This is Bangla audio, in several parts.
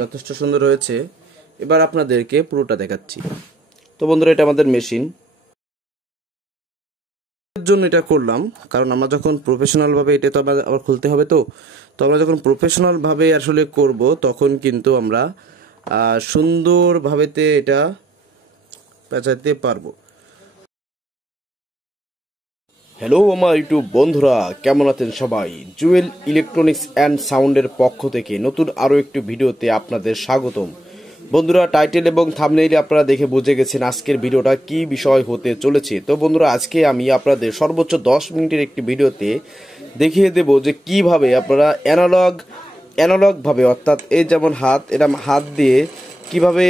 যথেষ্ট সুন্দর হয়েছে। এবার আপনাদেরকে পুরোটা দেখাচ্ছি। তো বন্ধুরা, এটা আমাদের মেশিন এর জন্য এটা করলাম, কারণ আমরা যখন প্রফেশনাল ভাবে এটা তো আবার খুলতে হবে। তো আমরা যখন প্রফেশনাল ভাবে আসলে করব তখন কিন্তু আমরা সুন্দরভাবেতে এটা পেঁচাতে পারবো। হ্যালো আমার ইউটিউব বন্ধুরা, কেমন আছেন সবাই? জুয়েল ইলেকট্রনিক্স অ্যান্ড সাউন্ডের পক্ষ থেকে নতুন আরও একটি ভিডিওতে আপনাদের স্বাগতম। বন্ধুরা, টাইটেল এবং থাম্বনেইলে আপনারা দেখে বুঝে গেছেন আজকের ভিডিওটা কি বিষয় হতে চলেছে। তো বন্ধুরা, আজকে আমি আপনাদের সর্বোচ্চ 10 মিনিটের একটি ভিডিওতে দেখিয়ে দেব যে কিভাবে আপনারা অ্যানালগভাবে, অর্থাৎ এই যেমন হাত দিয়ে কিভাবে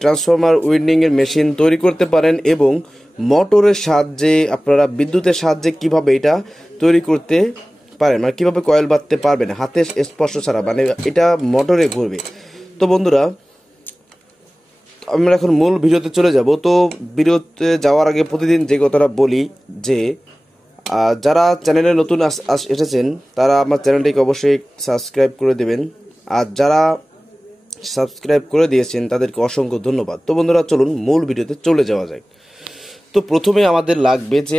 ট্রান্সফরমার উইন্ডিংয়ের মেশিন তৈরি করতে পারেন এবং মোটরের সাহায্যে আপনারা বিদ্যুতের সাহায্যে কিভাবে এটা তৈরি করতে পারেন, মানে কিভাবে কয়েল বাঁধতে পারবেন হাতে স্পর্শ ছাড়া, মানে এটা মোটরে ঘুরবে। তো বন্ধুরা, আমরা এখন মূল ভিডিওতে চলে যাব। তো ভিডিওতে যাওয়ার আগে প্রতিদিন যে কথাটা বলি যে যারা চ্যানেলে নতুন এসেছেন তারা আমার চ্যানেলটিকে অবশ্যই সাবস্ক্রাইব করে দেবেন, আর যারা সাবস্ক্রাইব করে দিয়েছেন তাদেরকে অসংখ্য ধন্যবাদ। তো বন্ধুরা, চলুন মূল ভিডিওতে চলে যাওয়া যায়। তো প্রথমে আমাদের লাগবে যে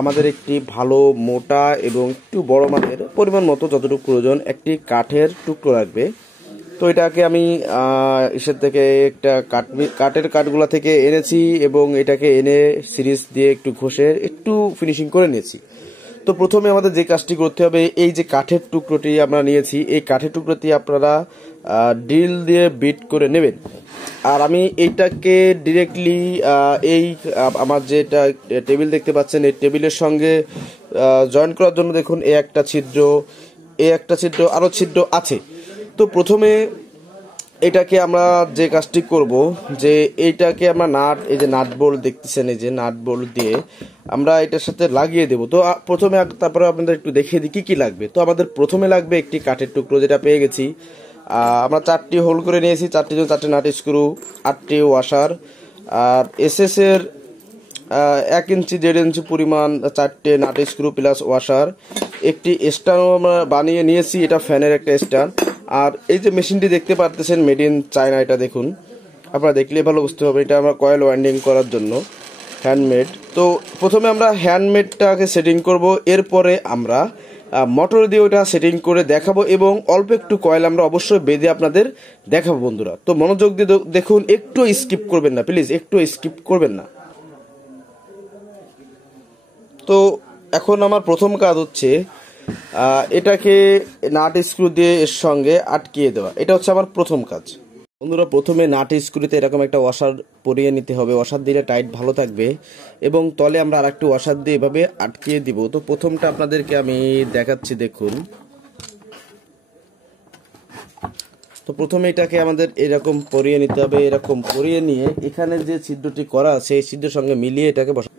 আমাদের একটি ভালো মোটা এবং একটু বড় মানের পরিমাণ মতো যতটুকু প্রয়োজন একটি কাঠের টুকরো লাগবে। তো এটাকে আমি ইসের থেকে একটা কাঠের কাঠগুলা থেকে এনেছি এবং এটাকে এনে সিরিজ দিয়ে একটু ঘষে একটু ফিনিশিং করে নিয়েছি। তো প্রথমে আমাদের যে কাজটি করতে হবে, এই যে কাঠের টুকরোটি আমরা নিয়েছি, এই কাঠের টুকরোটি আপনারা ড্রিল দিয়ে বিট করে নেবেন। আর আমি এইটাকে ডিরেক্টলি এই আমার যেটা টেবিল দেখতে পাচ্ছেন এই টেবিলের সঙ্গে জয়েন করার জন্য দেখুন এই একটা ছিদ্র, আরও ছিদ্র আছে। তো প্রথমে এটাকে আমরা যে কাজটি করব যে এইটাকে আমরা এই যে নাট বোল্ট দেখতেছেন, এই যে নাট বোল্ট দিয়ে আমরা এটার সাথে লাগিয়ে দেব। তো প্রথমে তারপরে আপনাদের একটু দেখিয়ে দিই কি লাগবে। তো আমাদের প্রথমে লাগবে একটি কাঠের টুকরো, যেটা পেয়ে গেছি। আমরা 4টি হোল করে নিয়েছি, 4টি নাট স্ক্রু, 8টি ওয়াশার, আর এসএস এর 1 ইঞ্চি 1.5 ইঞ্চি পরিমাণ 4টে নাট স্ক্রু প্লাস ওয়াশার, একটি স্ট্যান্ড আমরা বানিয়ে নিয়েছি, এটা ফ্যানের একটা স্ট্যান্ড। আর এই যে মেশিনটি দেখতে পারতেছেন মেড ইন চায়না, এটা দেখুন, আপনারা দেখলে ভালো বুঝতে হবে এটা আমরা কয়েল ওয়াইন্ডিং করার জন্য হ্যান্ডমেড। তো প্রথমে আমরা হ্যান্ডমেডটাকে সেটিং করব, এরপরে আমরা মোটর দিয়ে ওটা সেটিং করে দেখাবো এবং অল্প একটু কয়েল আমরা অবশ্যই বেঁধে আপনাদের দেখাবো। বন্ধুরা, তো মনোযোগ দিয়ে দেখুন, একটু স্কিপ করবেন না প্লিজ, একটু স্কিপ করবেন না। তো এখন আমার প্রথম কাজ হচ্ছে এটাকে নাট স্ক্রু দিয়ে এর সঙ্গে আটকিয়ে দেওয়া, এটা হচ্ছে আমার প্রথম কাজ। বন্ধুরা, প্রথমে নাট স্ক্রুতে এরকম একটা ওয়াশার পরিয়ে নিতে হবে, ওয়াশার দিলে টাইট ভালো থাকবে এবং তলে আমরা আর একটু ওয়াশার দিয়ে এভাবে আটকিয়ে দিব। তো প্রথমটা আপনাদেরকে আমি দেখাচ্ছি, দেখুন। তো প্রথমে এটাকে আমাদের এরকম পরিয়ে নিতে হবে, এরকম পরিয়ে নিয়ে এখানে যে ছিদ্রটি করা আছে এই ছিদ্রের সঙ্গে মিলিয়ে এটাকে বসা।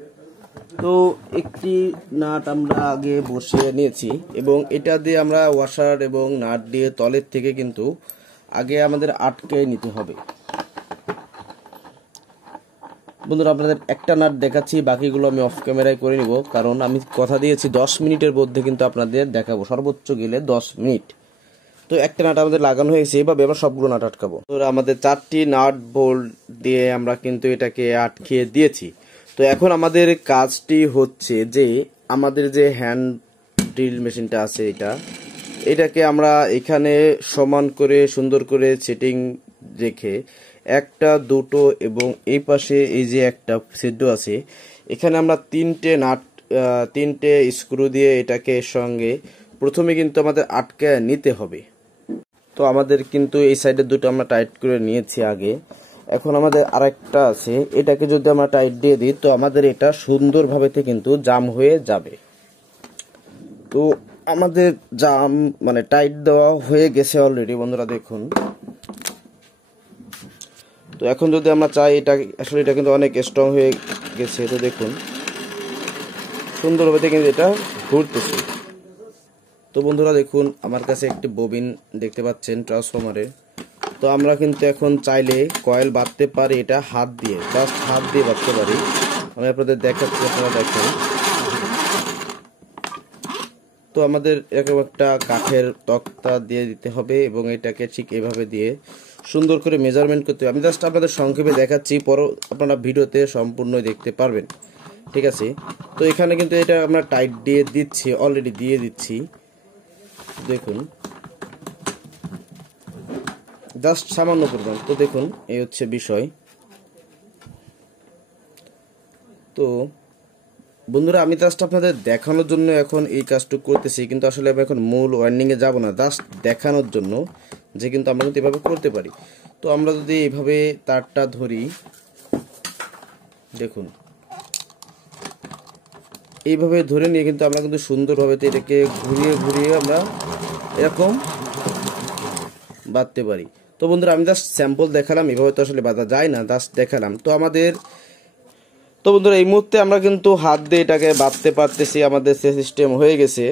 তো একটি নাট আমরা আগে বসিয়ে নিয়েছি এবং এটা দিয়ে আমরা ওয়াশার এবং নাট দিয়ে তলের থেকে কিন্তু আগে আমাদের আটকে নিতে হবে। বন্ধুরা, আপনাদের একটা নাট দেখাচ্ছি, বাকিগুলো আমি অফ ক্যামেরায় করে নিব, কারণ আমি কথা দিয়েছি 10 মিনিটের মধ্যে কিন্তু আপনাদের দেখাবো, সর্বোচ্চ গেলে 10 মিনিট। তো একটা নাট আমাদের লাগানো হয়েছে, এভাবে আমরা সবগুলো নাট আটকাবো। তো আমাদের 4টি নাট বোল্ট দিয়ে আমরা কিন্তু এটাকে আটকিয়ে দিয়েছি। তো এখন আমাদের কাজটি হচ্ছে যে আমাদের যে হ্যান্ড ড্রিল মেশিনটা আছে এটাকে আমরা এখানে সমান করে সুন্দর করে সেটিং রেখে 1টা 2টো এবং এই পাশে এই যে একটা ছিদ্র আছে, এখানে আমরা 3টে স্ক্রু দিয়ে এটাকে সঙ্গে প্রথমে কিন্তু আমাদের আটকে নিতে হবে। তো আমাদের কিন্তু এই সাইডে 2টো আমরা টাইট করে নিয়েছি আগে, এখন আমাদের আরেকটা আছে, এটাকে যদি আমরা টাইট দিয়ে দিই তো আমাদের এটা সুন্দরভাবে কিন্তু জাম হয়ে যাবে। তো আমাদের জাম মানে টাইট দেওয়া হয়ে গেছে অলরেডি, বন্ধুরা দেখুন। তো এখন যদি আমরা চাই এটা আসলে এটা কিন্তু অনেক স্ট্রং হয়ে গেছে, তো দেখুন সুন্দরভাবে কিন্তু এটা ঘুরতেছে। তো বন্ধুরা দেখুন, আমার কাছে একটি ববিন দেখতে পাচ্ছেন ট্রান্সফরমারের। তো আমরা কিন্তু এখন চাইলে কয়েল বাঁধতে পারি, এটা হাত দিয়ে, জাস্ট হাত দিয়ে বাঁধতে পারি। আমি আপনাদের দেখাচ্ছি, আপনারা দেখেন। তো আমাদের এরকম একটা কাঠের তক্তা দিয়ে দিতে হবে এবং এটাকে ঠিক এইভাবে দিয়ে সুন্দর করে মেজারমেন্ট করতে হবে। আমি জাস্ট আপনাদের সংক্ষেপে দেখাচ্ছি, পরে আপনারা ভিডিওতে সম্পূর্ণ দেখতে পারবেন, ঠিক আছে। তো এখানে কিন্তু এটা আমরা টাইট দিয়ে দিচ্ছি, অলরেডি দিয়ে দিচ্ছি, দেখুন জাস্ট সামান্য পরিমাণ। তো দেখুন এই হচ্ছে বিষয়। তো বন্ধুরা, আমি জাস্ট আপনাদের দেখানোর জন্য এখন এই কাজটুকু করতেছি, কিন্তু আসলে আমি এখন মূল ওয়ার্নিংয়ে যাব না, জাস্ট দেখানোর জন্য যে কিন্তু আমরা কিন্তু এভাবে করতে পারি। তো আমরা যদি এইভাবে তারটা ধরি, দেখুন এইভাবে ধরে নিয়ে কিন্তু আমরা কিন্তু সুন্দরভাবে এটাকে ঘুরিয়ে ঘুরিয়ে আমরা এরকম বাঁধতে পারি। তো বন্ধুরা, আমি জাস্ট স্যাম্পল দেখালাম, এভাবে তো আসলে বাঁধা যায় না, জাস্ট দেখালাম। তো বন্ধুরা, এই মুহূর্তে আমরা কিন্তু হাত দিয়ে এটাকে বাঁধতে পারতেছি, আমাদের সে সিস্টেম হয়ে গেছে,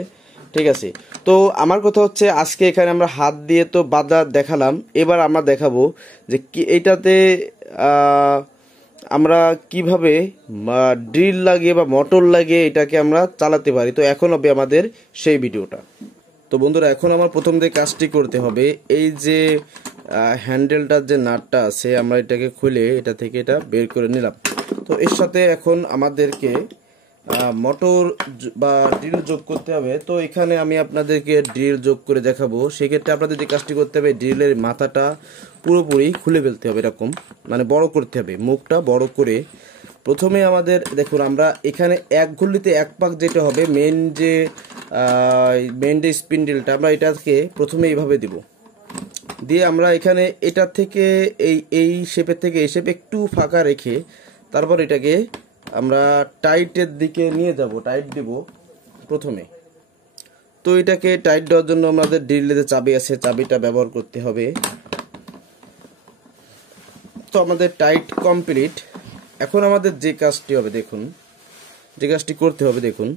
ঠিক আছে। তো আমার কথা হচ্ছে, আজকে এখানে আমরা হাত দিয়ে তো বাঁধা দেখালাম, এবার আমরা দেখাবো যে কি এইটাতে আমরা কিভাবে ড্রিল লাগিয়ে বা মোটর লাগিয়ে এটাকে আমরা চালাতে পারি। তো এখন হবে আমাদের সেই ভিডিওটা। তো বন্ধুরা, এখন আমার প্রথম যে কাজটি করতে হবে, এই যে হ্যান্ডেলটার যে নাটটা আছে, আমরা এটাকে খুলে এটা থেকে এটা বের করে নিলাম। তো এর সাথে এখন আমাদেরকে মোটর বা ড্রিল যোগ করতে হবে। তো এখানে আমি আপনাদেরকে ড্রিল যোগ করে দেখাবো। সেক্ষেত্রে আপনাদের যে কাজটি করতে হবে, ড্রিলের মাথাটা পুরোপুরি খুলে ফেলতে হবে, এরকম মানে বড় করতে হবে, মুখটা বড় করে। প্রথমে আমাদের দেখুন, আমরা এখানে এক ঘুরলিতে এক পাক যেটা হবে, মেন যে স্পিন্ডেলটা, আমরা এটাকে প্রথমে এইভাবে দিব, দিয়ে আমরা এখানে এটা থেকে এই শেপের থেকে এই শেপে একটু ফাঁকা রেখে তারপর এটাকে আমরা টাইটের দিকে নিয়ে যাব, টাইট দিব প্রথমে। তো এটাকে টাইট দেওয়ার জন্য আমাদের ড্রিলের যে চাবি আছে, চাবিটা ব্যবহার করতে হবে। তো আমাদের টাইট কমপ্লিট। এখন আমাদের যে কাজটি হবে, দেখুন যে কাজটি করতে হবে, দেখুন।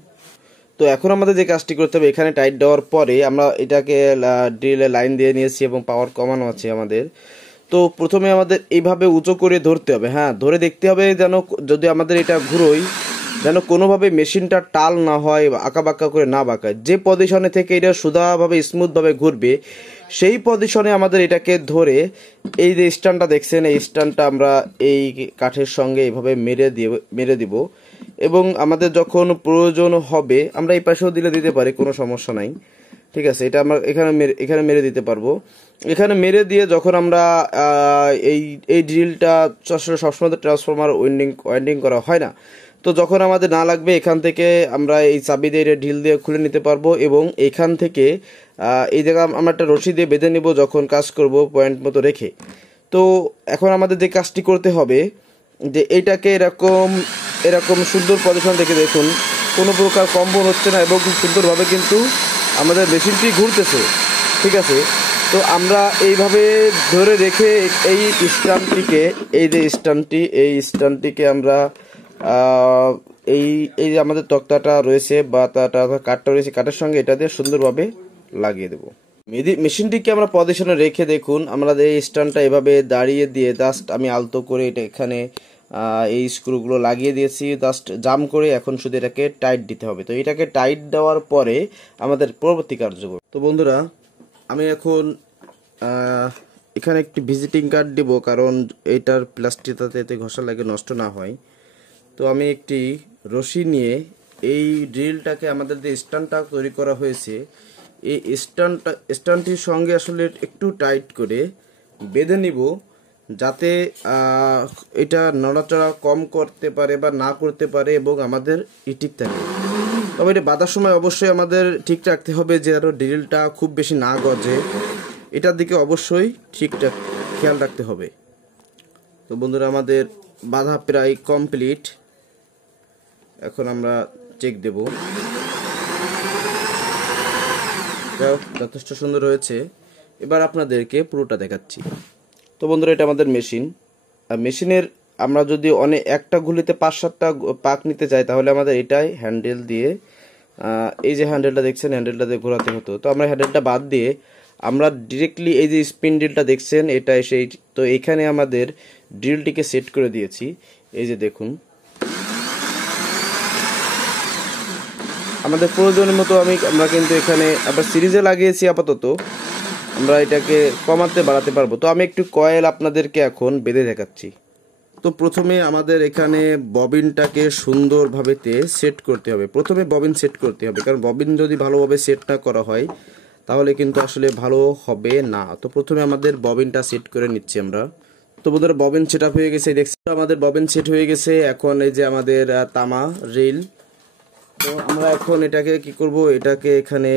তো এখন আমাদের যে কাজটি করতে হবে, এখানে টাইট দেওয়ার পরে আমরা এটাকে ড্রিলে লাইন দিয়ে নিয়েছি এবং পাওয়ার কমানো আছে আমাদের। তো প্রথমে আমাদের এইভাবে উঁচু করে ধরতে হবে, হ্যাঁ, ধরে দেখতে হবে যেন যদি আমাদের এটা ঘুরোই যেন কোনোভাবে মেশিনটা টাল না হয়, আঁকা বাঁকা করে না বাঁকায়। যে পজিশনে থেকে এটা সুদাভাবে স্মুথভাবে ঘুরবে, সেই পজিশনে আমাদের এটাকে ধরে এই যে স্ট্যান্ডটা দেখছেন, এই স্ট্যান্ডটা আমরা এই কাঠের সঙ্গে এইভাবে মেরে দিব এবং আমাদের যখন প্রয়োজন হবে আমরা এই পাশেও দিতে পারি, কোনো সমস্যা নাই, ঠিক আছে। এটা আমরা এখানে মেরে দিতে পারবো। এখানে মেরে দিয়ে যখন আমরা এই ড্রিলটা সবসময় ট্রান্সফরমার ওয়াইন্ডিং করা হয় না, তো যখন আমাদের না লাগবে এখান থেকে আমরা এই চাবি দিয়ে ঢিল দিয়ে খুলে নিতে পারবো এবং এখান থেকে এই জায়গা আমরা একটা রশি দিয়ে বেঁধে নিব যখন কাজ করব পয়েন্ট মতো রেখে। তো এখন আমাদের যে কাজটি করতে হবে, যে এইটাকে এরকম সুন্দর পজিশন থেকে দেখুন, কোনো প্রকার কম্পন হচ্ছে না এবং খুব সুন্দরভাবে কিন্তু আমাদের মেশিনটি ঘুরতেছে, ঠিক আছে। তো আমরা এইভাবে ধরে রেখে এই স্ট্যান্ডটিকে আমরা এই যে আমাদের তক্তাটা রয়েছে বা কাঠটা রয়েছে, কাঠের সঙ্গে এটা দিয়ে সুন্দরভাবে লাগিয়ে দেবো। মেশিনটিকে আমরা পজিশনে রেখে দেখুন, আমরা এই স্ট্যান্ডটা এভাবে দাঁড়িয়ে দিয়ে জাস্ট আমি আলতো করে এটা এখানে এই স্ক্রুগুলো লাগিয়ে দিয়েছি, জাস্ট জাম করে এখন শুধু এটাকে টাইট দিতে হবে। তো এটাকে টাইট দেওয়ার পরে আমাদের পরবর্তী কার্যক্রম। তো বন্ধুরা, আমি এখন এখানে একটি ভিজিটিং কার্ড দিব, কারণ এইটার প্লাস্টিকটাতে এতে ঘষা লাগে নষ্ট না হয়। তো আমি একটি রশি নিয়ে এই ড্রিলটাকে আমাদের যে স্ট্যান্ডটা তৈরি করা হয়েছে, এই স্ট্যান্ডটির সঙ্গে আসলে একটু টাইট করে বেঁধে নিব, যাতে এটা নড়াচড়া কম করতে পারে বা না করতে পারে এবং আমাদের ঠিক থাকে। তবে এটা বাঁধার সময় অবশ্যই আমাদের ঠিক রাখতে হবে যে আরও ড্রিলটা খুব বেশি না গজে, এটার দিকে অবশ্যই ঠিকঠাক খেয়াল রাখতে হবে। তো বন্ধুরা, আমাদের বাঁধা প্রায় কমপ্লিট। এখন আমরা চেক দেব, যথেষ্ট সুন্দর হয়েছে। এবার আপনাদেরকে পুরোটা দেখাচ্ছি। তো বন্ধুরা, এটা আমাদের মেশিন। আর মেশিনের আমরা যদি একটা গুলিতে 5-7টা পাক নিতে চাই, তাহলে আমাদের এটাই হ্যান্ডেল দিয়ে এই যে হ্যান্ডেলটা দেখছেন, হ্যান্ডেলটা দিয়ে ঘোরাতে হতো। তো আমরা হ্যান্ডেলটা বাদ দিয়ে আমরা ডিরেক্টলি এই যে স্পিন্ডেলটা দেখছেন, এটা এসে তো এখানে আমাদের ড্রিলটিকে সেট করে দিয়েছি। এই যে দেখুন, আমাদের প্রয়োজনের মতো আমরা কিন্তু এখানে আবার সিরিজে লাগিয়েছি আপাতত, আমরা এটাকে কমাতে বাড়াতে পারবো। তো আমি একটু কয়েল আপনাদেরকে এখন বেঁধে দেখাচ্ছি। তো প্রথমে আমাদের এখানে ববিনটাকে সুন্দরভাবে সেট করতে হবে। প্রথমে ববিন সেট করতে হবে, কারণ ববিন যদি ভালোভাবে সেট না করা হয় তাহলে কিন্তু আসলে ভালো হবে না। তো প্রথমে আমাদের ববিনটা সেট করে নিচ্ছি আমরা। তো বন্ধুরা ববিন সেট আপ হয়ে গেছে, দেখছি আমাদের ববিন সেট হয়ে গেছে। এখন এই যে আমাদের তামা রিল, তো আমরা এখন এটাকে কি করব, এটাকে এখানে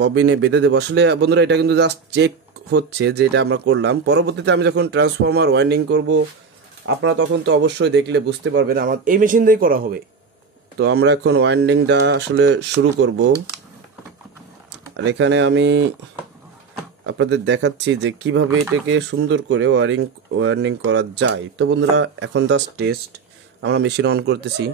ববিনে বেঁধে দেবো। আসলে বন্ধুরা এটা কিন্তু জাস্ট চেক হচ্ছে যে এটা আমরা করলাম। পরবর্তীতে আমি যখন ট্রান্সফরমার ওয়াইন্ডিং করব আপনারা তখন তো অবশ্যই দেখলে বুঝতে পারবেন আমার এই মেশিন দিয়েই করা হবে। তো আমরা এখন ওয়াইন্ডিংটা আসলে শুরু করব। আর এখানে আমি আপনাদের দেখাচ্ছি যে কিভাবে এটাকে সুন্দর করে ওয়ারিং করা যায়। তো বন্ধুরা এখন জাস্ট টেস্ট, আমরা মেশিন অন করতেছি।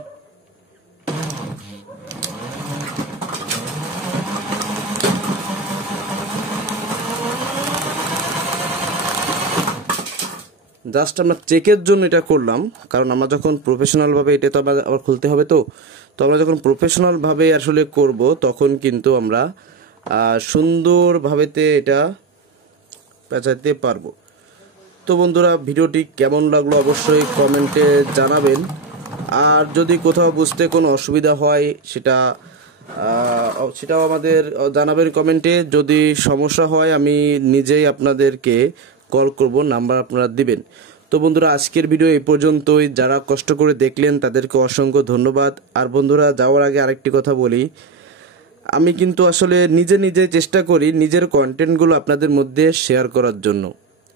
জাস্ট আমরা চেকের জন্য এটা করলাম, কারণ আমরা যখন প্রফেশনালভাবে এটা তো আবার খুলতে হবে। তো আমরা যখন প্রফেশনালভাবে আসলে করব তখন কিন্তু আমরা সুন্দরভাবে এটা পেঁচাতে পারবো। তো বন্ধুরা ভিডিওটি কেমন লাগলো অবশ্যই কমেন্টে জানাবেন। আর যদি কোথাও বুঝতে কোনো অসুবিধা হয় সেটাও আমাদের জানাবেন কমেন্টে। যদি সমস্যা হয় আমি নিজেই আপনাদেরকে কল করব, নাম্বার আপনারা দিবেন। তো বন্ধুরা আজকের ভিডিও এই পর্যন্তই। যারা কষ্ট করে দেখলেন তাদেরকে অসংখ্য ধন্যবাদ। আর বন্ধুরা যাওয়ার আগে আরেকটি কথা বলি, আমি কিন্তু আসলে নিজে চেষ্টা করি নিজের কন্টেন্টগুলো আপনাদের মধ্যে শেয়ার করার জন্য।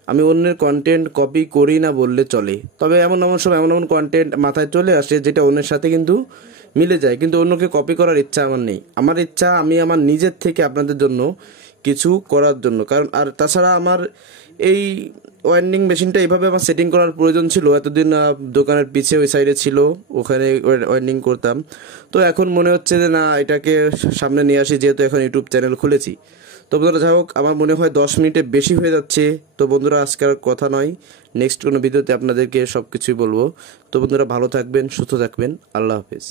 আমি অন্যের কন্টেন্ট কপি করি না বললে চলে, তবে এমন সময় এমন কন্টেন্ট মাথায় চলে আসে যেটা অন্যের সাথে কিন্তু মিলে যায়, কিন্তু অন্যকে কপি করার ইচ্ছা আমার নেই। আমার ইচ্ছা আমি আমার নিজের থেকে আপনাদের জন্য কিছু করার জন্য। কারণ আর তাছাড়া আমার এই ওয়াইন্ডিং মেশিনটা এইভাবে আমার সেটিং করার প্রয়োজন ছিল। এতদিন দোকানের পিছে ওই সাইডে ছিল, ওখানে ওয়াইন্ডিং করতাম। তো এখন মনে হচ্ছে যে না, এটাকে সামনে নিয়ে আসি, যেহেতু এখন ইউটিউব চ্যানেল খুলেছি। তো বন্ধুরা যাই হোক, আমার মনে হয় 10 মিনিটে বেশি হয়ে যাচ্ছে। তো বন্ধুরা আজকের কথা নয়, নেক্সট কোনো ভিডিওতে আপনাদেরকে সব কিছুই বলবো। তো বন্ধুরা ভালো থাকবেন, সুস্থ থাকবেন, আল্লাহ হাফেজ।